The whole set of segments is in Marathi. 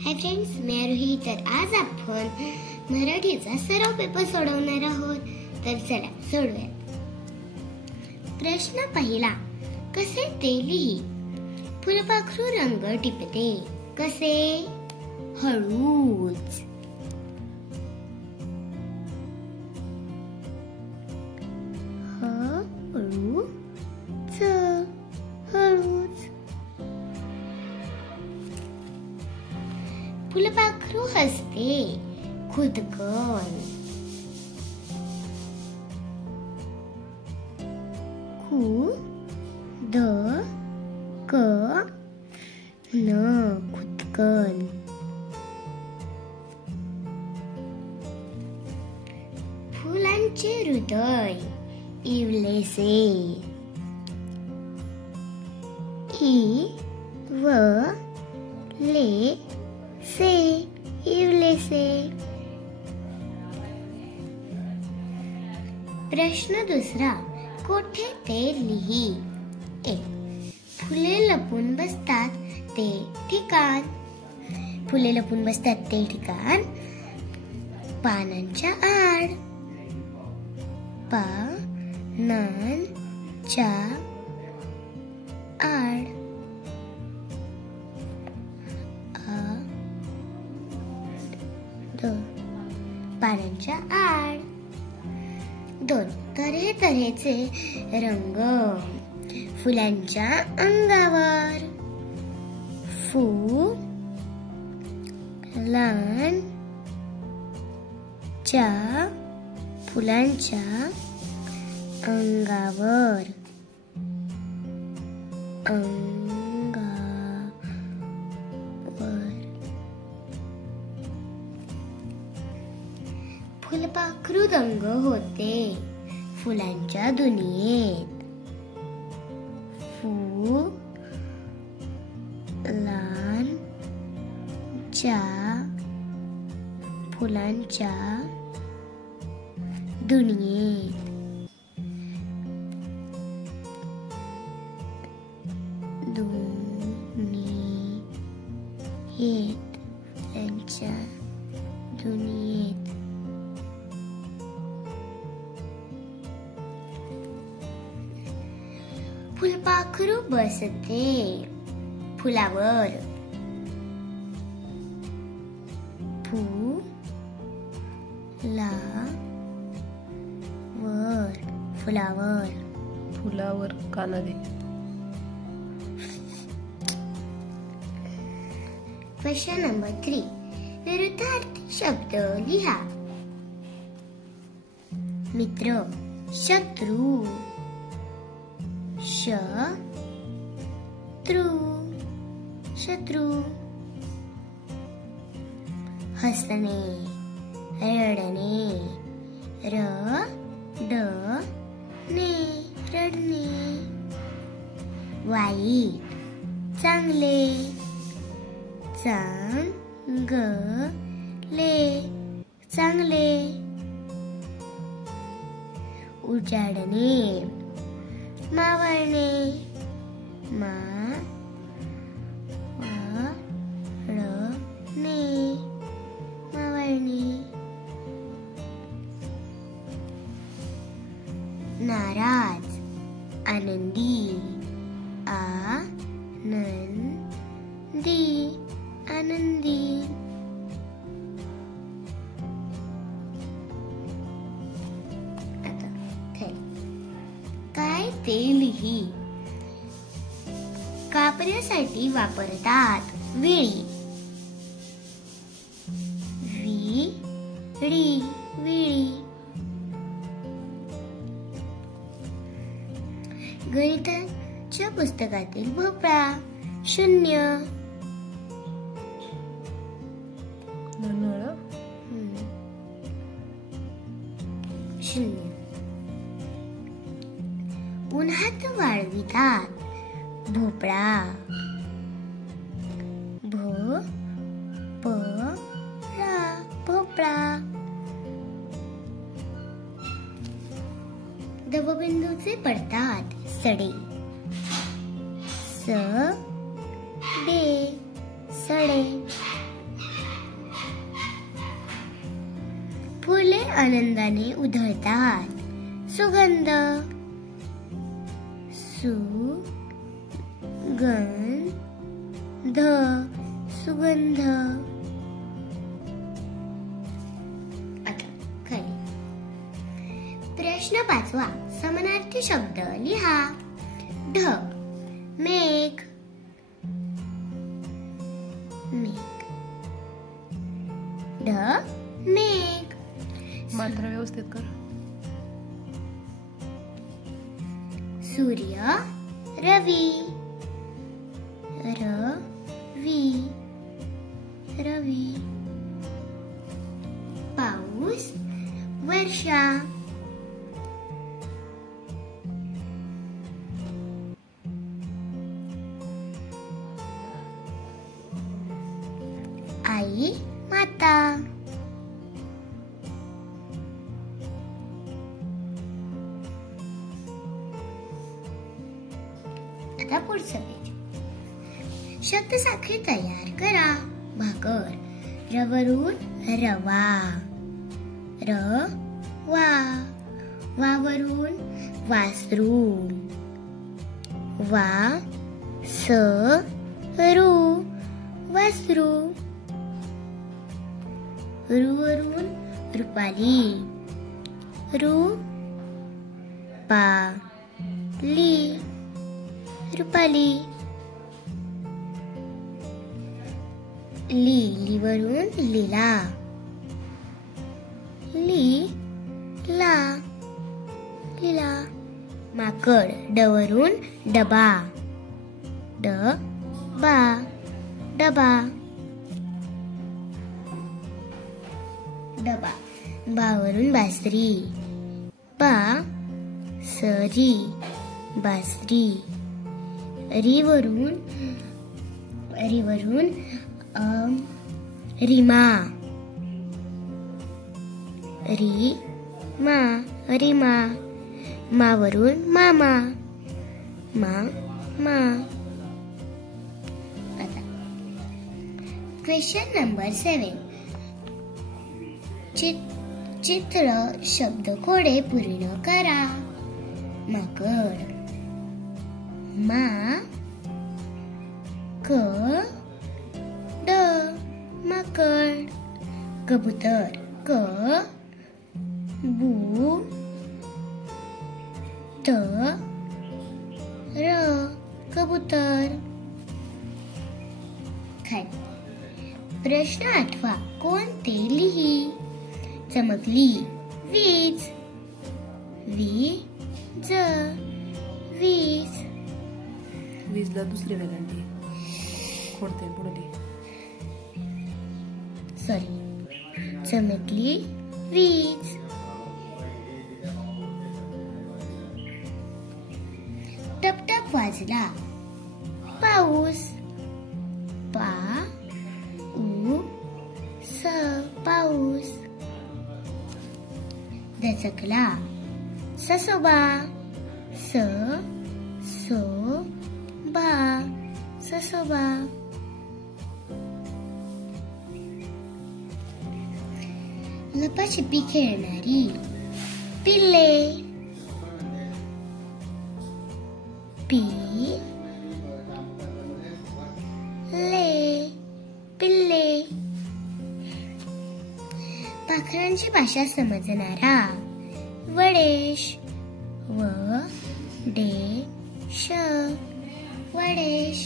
हाय फ्रेंड्स, मी आरोही. तर आज आपण मराठीचा सराव पेपर सोडवणार आहोत. तर चला सोडूया. प्रश्न पहिला, कसे ते लिही. फुलपाखरू रंग टिपते. कसे? हळूच. हळूच. फुलपाखरू हसते. खुदकन. खुदकन. फुलांचे हृदय इवलेसे. इवलेसे. प्रश्न दुसरा, कोठे ते लिही. फुले लपून बसतात ते ठिकाण. फुले लपून बसतात ते ठिकाण पानांच्या आड. पानांच्या आड. पानांच्या आड. 2. तऱ्हेचे रंग फुलांच्या अंगावर. फुलांच्या अंगावर. फुलपाखरू दंग होते फुलांच्या दुनियेत. फुलांच्या दुनियेत. फुलांच्या दुनियेत. फुलपाखरू बसते फुलावर. फुलावर काना दे. क्वेश्चन नंबर 3, विरुद्धार्थी शब्द लिहा. मित्र, शत्रू. शत्रू. हसणे. रडणे. रडणे. वाईट. चांगले. चांगले. उजाडणे. मावळणे. मावळणे. नाराज. आनंदी. आनंदी. काय ते लिही. कापण्यासाठी वापरतात. विळी. गणिताच्या पुस्तकातील भोपळा. 0. उन्हात वाळवितात. भोपळा. भोपळा. दवबिंदूचे पडतात सडे. सडे. आनंदाने उधळतात. सुगंध. सुगंध. आता खाली. प्रश्न 5. समानार्थी शब्द लिहा. ढग. मेघ. ढग. मेघ. मात्र व्यवस्थित कर. सूर्य. रवी. रवी. पाऊस. वर्षा. आई. माता. आता पुढचं पेज. शब्द साखळी तयार करा. भाकर. रवरून रवा. वा. वावरून वासरू. वासरू. वासरू. रुवरून रुपाली. रुपाली. लीवरून लीला. लीला. माकड. डवरून डबा. डबा. बावरून बासरी. बासरी. रिवरून रीमा. रीमा. मावरून मामा. आता क्वेश्चन नंबर 7. चित्र शब्दकोडे पूर्ण करा. माकड. माकड. कबूतर. कबूतर. प्रश्न 8. कोणते लिही. चमकली. वीज. वीजला दुसरी वेलांटी. खोडते पुढे. सॉरी. चमकली वीज. टपटप वाजला. पाऊस. पाऊस. दचकला. ससोबा. ससोबा. लपाछपी खेळणारी. पिल्ले. पिल्ले. पाखरांची भाषा समजणारा. वडेश. वडेश.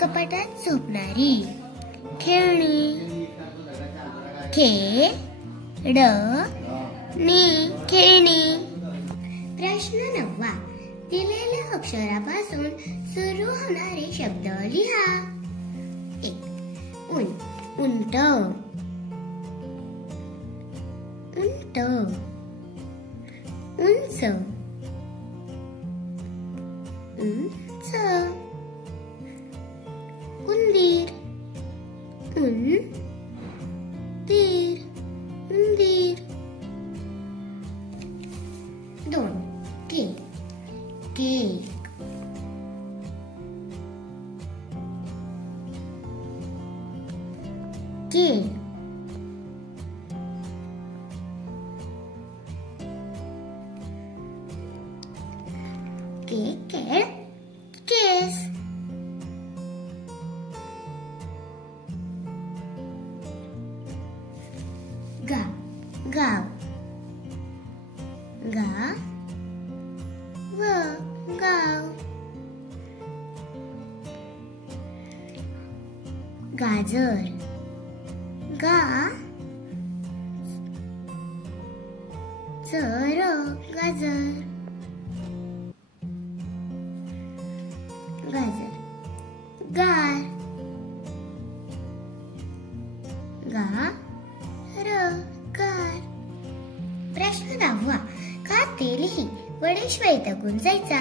कपाटात झोपणारी. खेळणी. खेळणी. प्रश्न 9. दिलेल्या अक्षरापासून सुरू होणारे शब्द लिहा. 1. उंट. उंच. उंदीर. उंदीर. 2. केक. केळ केस. गाव गाव गाव. गाजर गाजर. गार गार. प्रश्न 10. का तेलही वडेशिवाय तगून जायचा?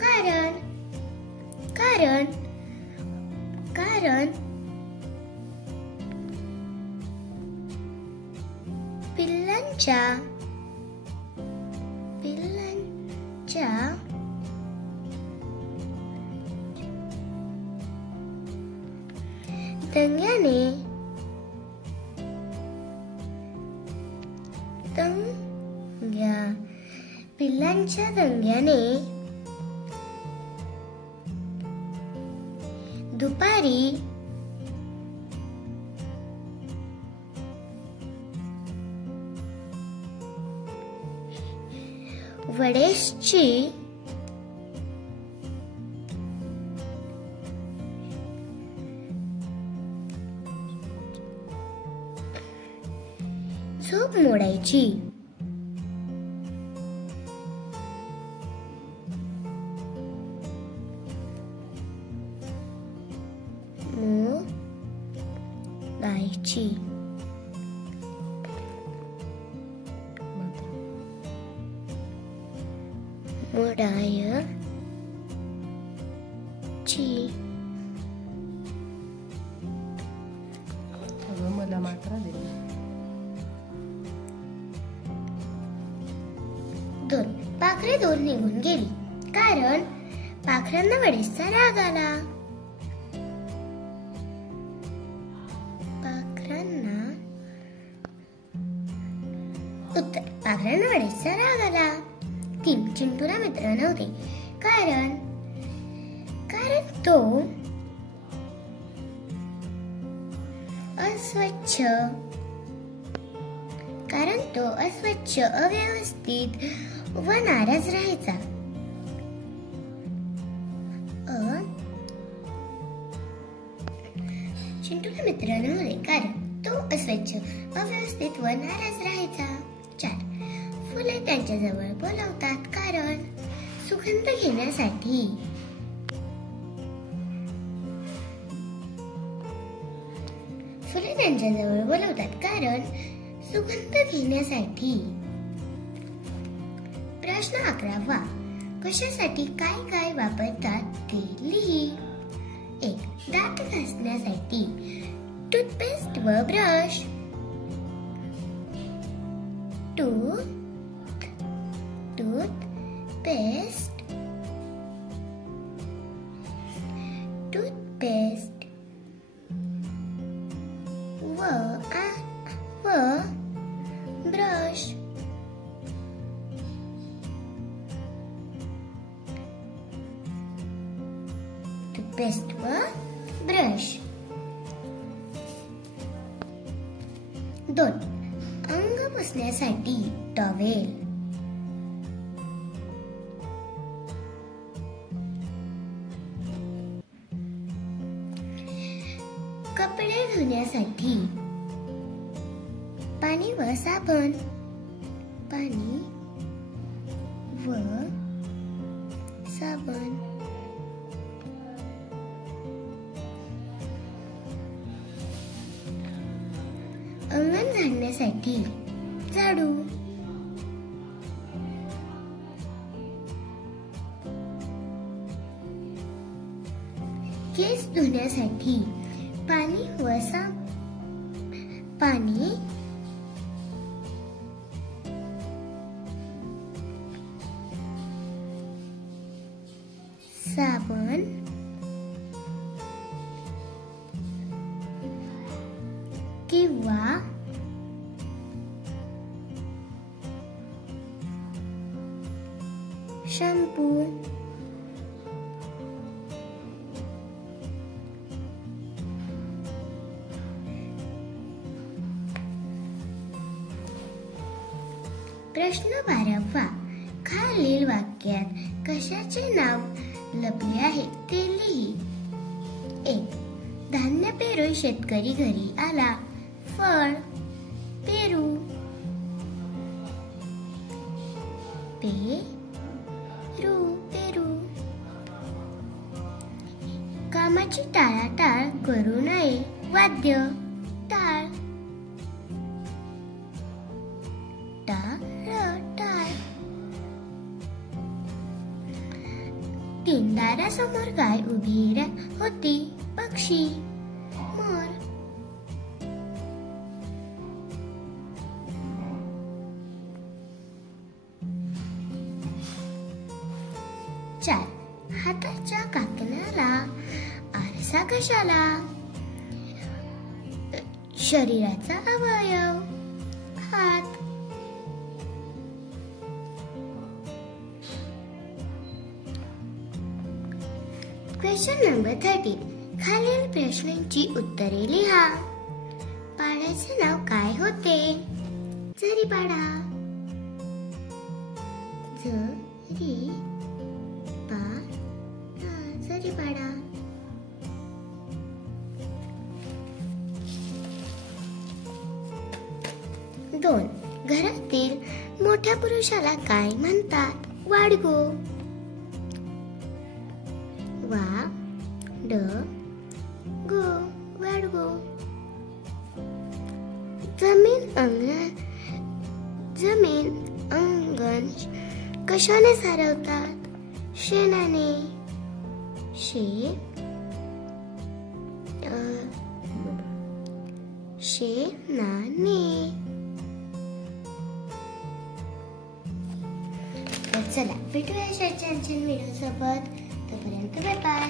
कारण पिल्लांच्या दंग्याने दुपारी वडेशची झोप मोडायची. मला मात्रा दे. 2. पाखरे दूर निघून गेली कारण पाखरांना वडेशचा राग आला. उत्तर. पाखरांना वडेशचा राग आला. 3. चिंटूला मित्र नव्हते कारण तो अस्वच्छ अव्यवस्थित व नाराज राहायचा. चिंटूला मित्र नव्हते कारण तो अस्वच्छ अव्यवस्थित व नाराज राहायचा. 4. फुले त्यांच्या जवळ बोलावतात कारण सुगंध घेण्यासाठी. फुले त्यांच्या जवळ बोलावतात कारण सुगंध घेण्यासाठी. प्रश्न 11. कशासाठी काय वापरतात ते लिही. 1. दात घासण्यासाठी टूथपेस्ट व ब्रश. टूथपेस्ट व ब्रश. टूथपेस्ट व ब्रश. 2. अंग पुसण्यासाठी टॉवेल. कपडे धुण्यासाठी पाणी व साबण. अंगण झाडण्यासाठी झाडू. केस धुण्यासाठी पाणी व साबण. किंवा शॅम्पू. प्रश्न 12वा. खालील वाक्यात कशाचे नाव लपले आहे ते लिही. 1. धान्य पेरून शेतकरी घरी आला. फळ पेरू. पेरू. कामाची टाळाटाळ करू नये. वाद्य टाळ. टाळ. तीन दारासमोर गाय उभी होती. पक्षी मोर. 4. हाताच्या काकणाला आरसा कशाला? शरीराचा अवयव हात. Question number 13. खालील प्रश्नांची उत्तरे लिहा. पाड्याचे नाव काय होते? जरीपाडा. जरीपाडा. 2. घरातील मोठ्या पुरुषाला काय म्हणतात? वाडगो. वाडगो. जमीन अंगण कशाने सारवतात? शेणाने. शेणाने. चला भेटूया छान छान व्हिडिओ सोबत. तोपर्यंत बाय बाय.